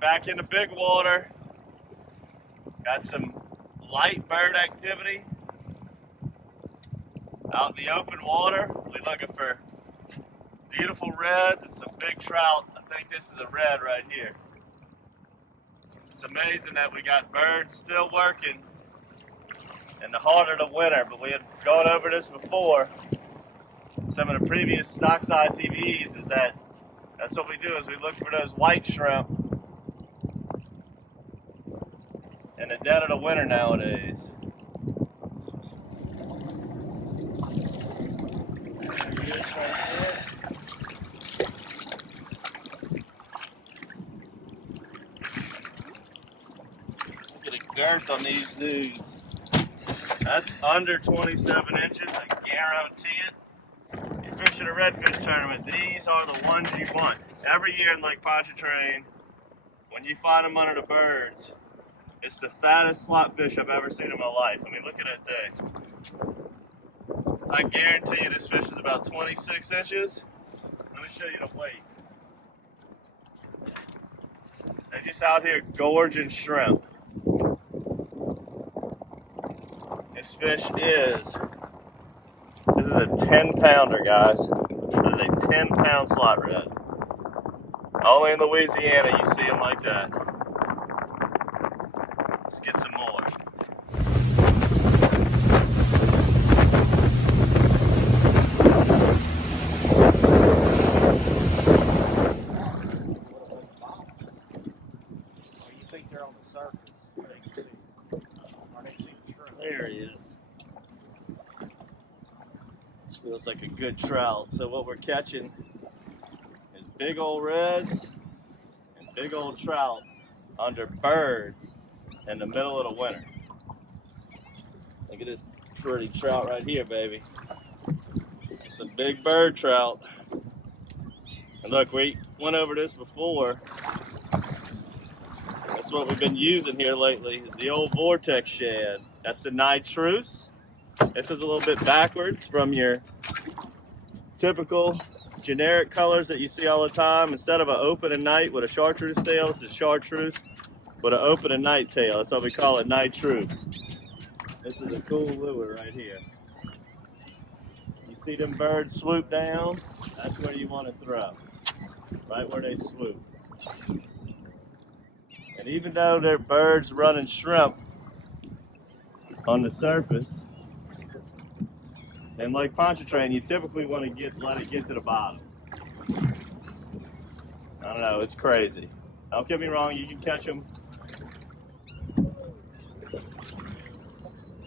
Back in the big water. Got some light bird activity out in the open water. We're looking for beautiful reds and some big trout. I think this is a red right here. It's amazing that we got birds still working in the heart of the winter, but we had gone over this before. Some of the previous DockSide TVs is that's what we do, is we look for those white shrimp in the dead of the winter nowadays. Look at the girth on these dudes. That's under 27 inches, I guarantee it. You're fishing a redfish tournament, these are the ones you want. Every year in Lake Pontchartrain, when you find them under the birds, it's the fattest slot fish I've ever seen in my life. I mean, look at that thing. I guarantee you this fish is about 26 inches. Let me show you the weight. They're just out here gorging shrimp. This fish is a 10-pounder, guys. This is a 10-pound slot red. Only in Louisiana you see them like that. Let's get some more. You think they're on the surface? There he is. This feels like a good trout. So what we're catching is big old reds and big old trout under birds in the middle of the winter. Look at this pretty trout right here, baby. Some big bird trout. And look, we went over this before. That's what we've been using here lately, is the old Vortex shad. That's the nitrous. This is a little bit backwards from your typical generic colors that you see all the time. Instead of an open and night with a chartreuse tail, this is chartreuse with an open and night tail. That's why we call it nitrous. This is a cool lure right here. You see them birds swoop down? That's where you want to throw. Right where they swoop. And even though they're birds running shrimp on the surface, in Lake Pontchartrain, you typically want to let it get to the bottom. I don't know, it's crazy. Don't get me wrong, you can catch them.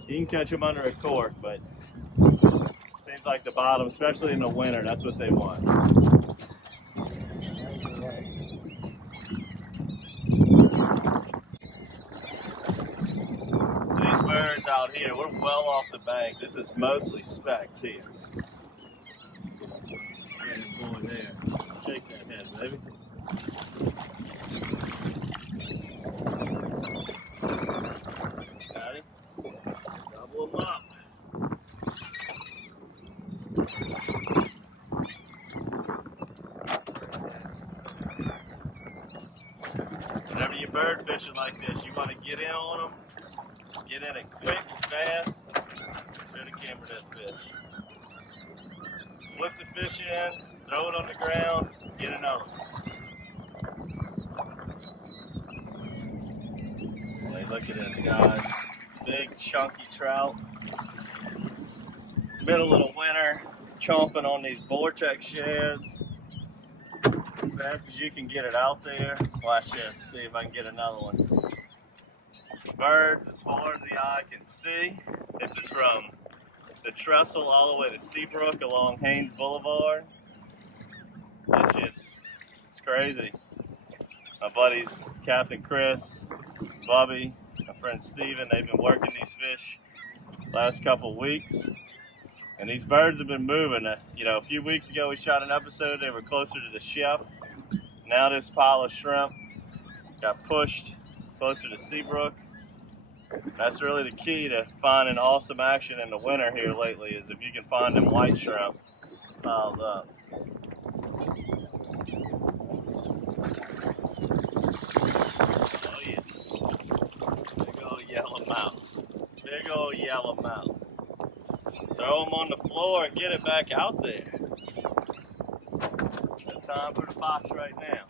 You can catch them under a cork, but it seems like the bottom, especially in the winter, that's what they want. These birds out here, we're well off the bank. This is mostly specks here. Boy there. Shake that head, baby. Got him? Double them up. Whenever you're bird fishing like this, you want to get in on them. Get in it quick and fast. Show the camera that fish. Flip the fish in, throw it on the ground, get another one. Hey, look at this, guys. Big chunky trout. Middle of the winter, chomping on these Vortex shads. As fast as you can get it out there. Watch this, see if I can get another one. Birds as far as the eye can see. This is from the trestle all the way to Seabrook along Haynes Boulevard. It's just It's crazy. My buddies, Captain Chris, Bubby, my friend Steven, they've been working these fish last couple of weeks. And these birds have been moving. You know, a few weeks ago we shot an episode, they were closer to the chef. Now this pile of shrimp got pushed closer to Seabrook. That's really the key to finding awesome action in the winter here lately, is if you can find them white shrimp piled up. Oh yeah. Big old yellowmouth. Big old yellowmouth. Throw them on the floor and get it back out there. It's time for the box right now.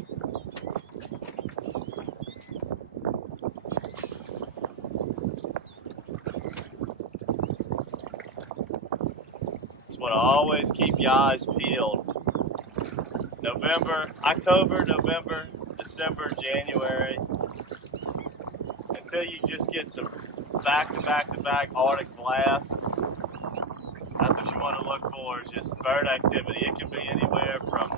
Just want to always keep your eyes peeled. October, November, December, January, until you just get some back-to-back-to-back Arctic blasts. That's what you want to look for, is just bird activity. It can be anywhere from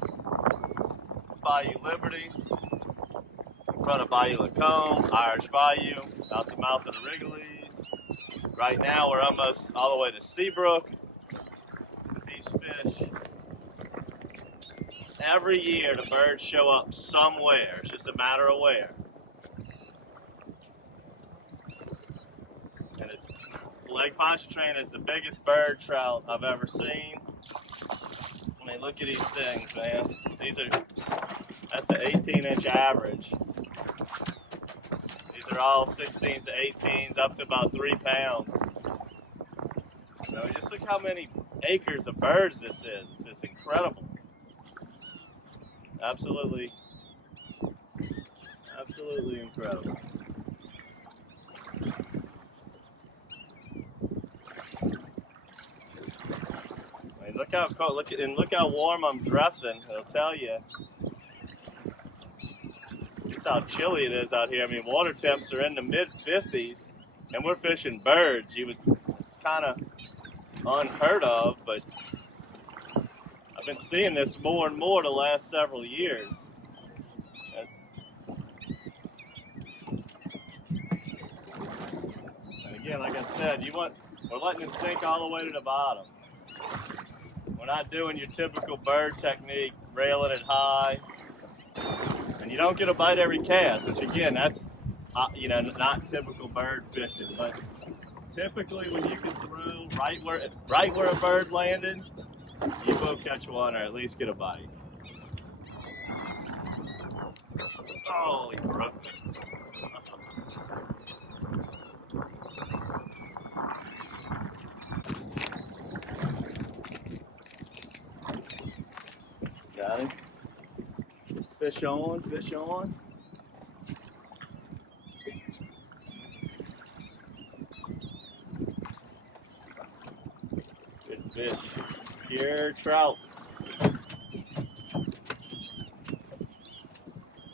Bayou Liberty, in front of Bayou Lacombe, Irish Bayou, out the mouth of the Wrigley. Right now we're almost all the way to Seabrook. These fish, every year the birds show up somewhere. It's just a matter of where. And it's Lake Pontchartrain is the biggest bird trout I've ever seen. I mean, look at these things, man. That's an 18-inch average. These are all 16s to 18s, up to about 3 pounds. So just look how many acres of birds this is. It's just incredible. Absolutely incredible. Look how warm I'm dressing. It'll tell you. That's how chilly it is out here. I mean, water temps are in the mid-50s, and we're fishing birds. It's kind of unheard of, but I've been seeing this more and more the last several years. And again, like I said, we're letting it sink all the way to the bottom. We're not doing your typical bird technique, railing it high, and you don't get a bite every cast, which again, that's not typical bird fishing. But typically, when you can throw right where a bird landed, you will catch one or at least get a bite. Oh, he broke me. Got him. Fish on, fish on. Good fish. Pure trout.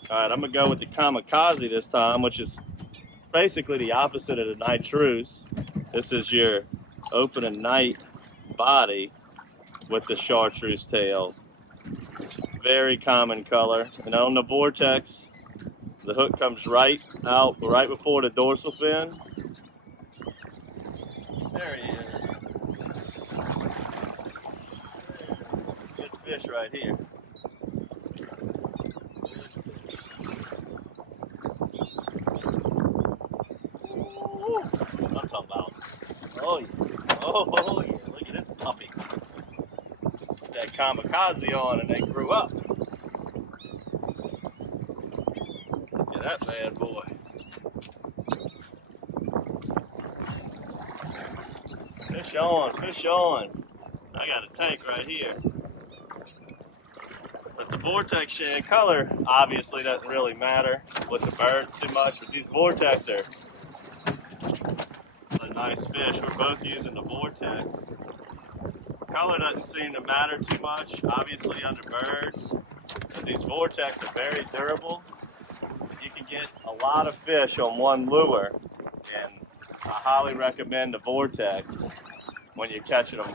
Alright, I'm going to go with the kamikaze this time, which is basically the opposite of the nitrous. This is your open and night body with the chartreuse tail. Very common color. And on the Vortex, the hook comes right out, right before the dorsal fin. There he is. Good fish right here. Ooh, I'm talking about. Oh yeah. Oh yeah. Look at this puppy. That kamikaze on and they grew up. Look at that bad boy. Fish on, fish on. I got a tank right here. But the Vortex shad color obviously doesn't really matter with the birds too much, but these Vortex are a nice fish. We're both using the Vortex. Color doesn't seem to matter too much, obviously under birds, but these Vortex are very durable. You can get a lot of fish on one lure, and I highly recommend the Vortex when you're catching them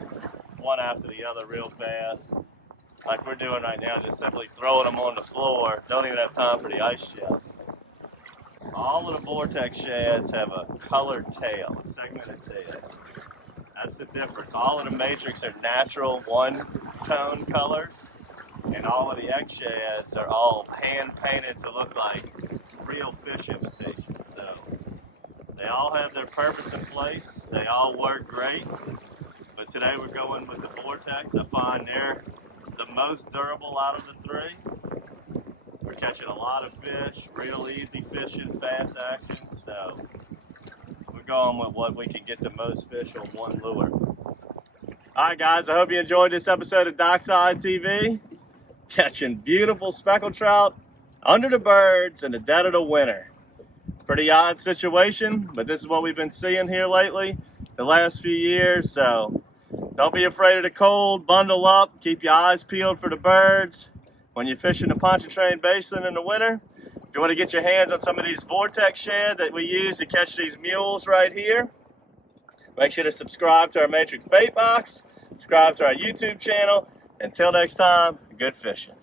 one after the other real fast. like we're doing right now, just simply throwing them on the floor. Don't even have time for the ice shells. All of the Vortex shads have a colored tail, a segmented tail. That's the difference. All of the Matrix are natural one-tone colors, and all of the X shads are all hand-painted to look like real fish imitations. So they all have their purpose in place. They all work great. But today we're going with the Vortex. I find they're the most durable out of the three. We're catching a lot of fish, real easy fishing, fast action. So we're going with what we can get the most fish on one lure. All right, guys, I hope you enjoyed this episode of DockSide TV. Catching beautiful speckled trout under the birds in the dead of the winter. Pretty odd situation, but this is what we've been seeing here lately, the last few years. So don't be afraid of the cold, bundle up, keep your eyes peeled for the birds when you're fishing the Pontchartrain Basin in the winter. If you want to get your hands on some of these Vortex shad that we use to catch these mules right here, make sure to subscribe to our Matrix bait box, subscribe to our YouTube channel. Until next time, good fishing.